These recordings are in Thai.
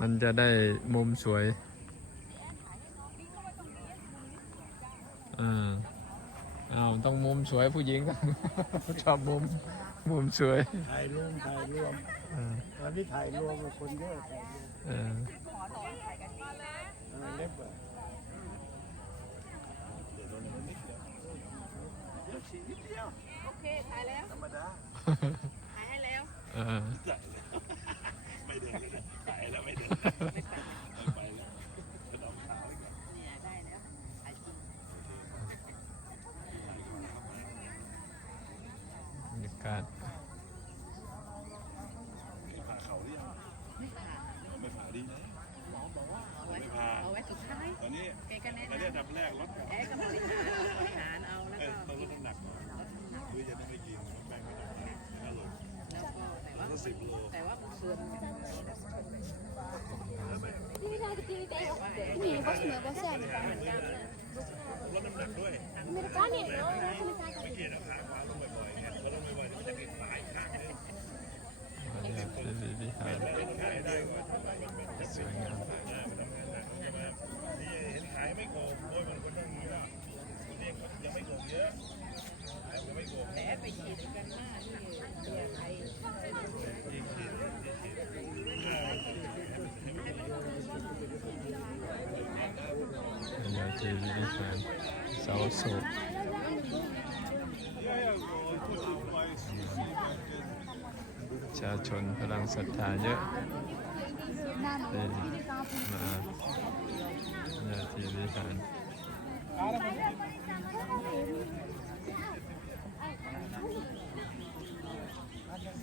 มันจะได้มุมสวยอ่าอ้าวต้องมุมสวยผู้หญิงต้องชอบมุมมุมสวยถ่ายรวมถ่ายรวมอ่าตอนที่ถ่ายรวมกับคนเยอะถ่ายรวมเออเออเล็ บอะโอเคถ่ายแล้วถ่ายให้แล้วเออเนี่ยได้แล้วถ่ายจริงบรรยากาศไม่ผ่าไม่ผ่าดีนะหมอบอกว่าเอาไว้เอาไว้สุดท้ายตอนนี้แกก็แนะตอนนนี้อันดับแรกลดก่อนแกก็บริหารบริหารเอาแล้วก็ต้องลดน้ำหนักก่อนลดน้ำหนักหรือจะได้งไม่ได้ห้าโล แล้วก็ แต่ว่าก็สิบโลแต่ว่ามันเสื่อมนี่ก็เหนือก็แซ่บลดน้ำหนักด้วยไม่ได้ก้อนเนี่ยเนาะไม่ใช่กันเกลียดขาขวาลงบ่อยๆเนี่ยเพราะลงบ่อยๆมันจะกินตายข้างนึง บรรยากาศดีๆครับสวยงาม นี่เห็นขายไม่โกงโดยมันคนต้องมีว่าเรียกยังไม่โกงเยอะขายยังไม่โกง แต่ไปฉีดกันหน้าที่เบียร์ไทย บรรยากาศดีๆครับเสาโศกประชาชนพลังศรัทธาเยอะนี่มาญาติวิหา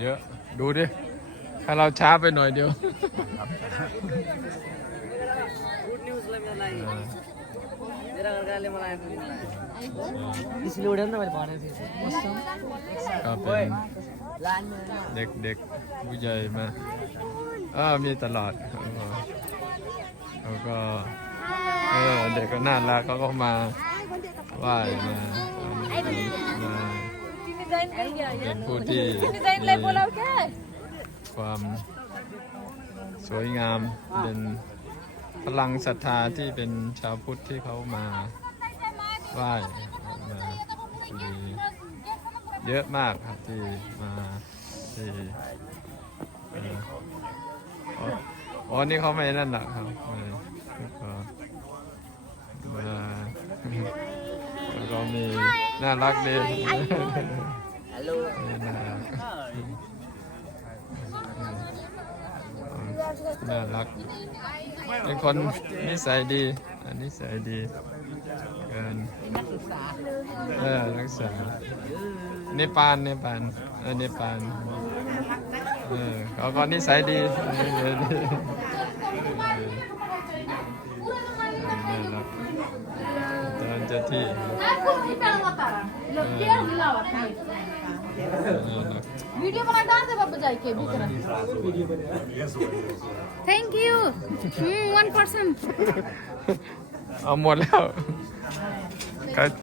เยอะ ดูดิ ถ้าเราช้าไปหน่อยเดียวก็เป็นเด็กๆผู้ใหญ่มาอ่ามีตลอดแล้วก็เเด็กก็น่ารักเขาก็มาไหว้มา เป็นผู้ที่มีความสวยงามเป็นพลังศรัทธาที่เป็นชาวพุทธที่เขามาไหว้มาดีเยอะมากครับที่มาที่อ่ออ๋ออ๋อ นี่เขาไม่นั่นหรอกครับม่ก็มาแล้วก็มีน่ารักดี हेलो น่ารักน่ารัก เป็นคนนิสัยดี อันนิสัยดีเกินนักศึกษาเออรักษาเนปาลเนปาลเออเนปาลเออเขาก็นิสัยดีนิสัยดี वीडियो बना डाल दे बाबा जाई के बीच में थैंक यू वन परसेंट अब मोला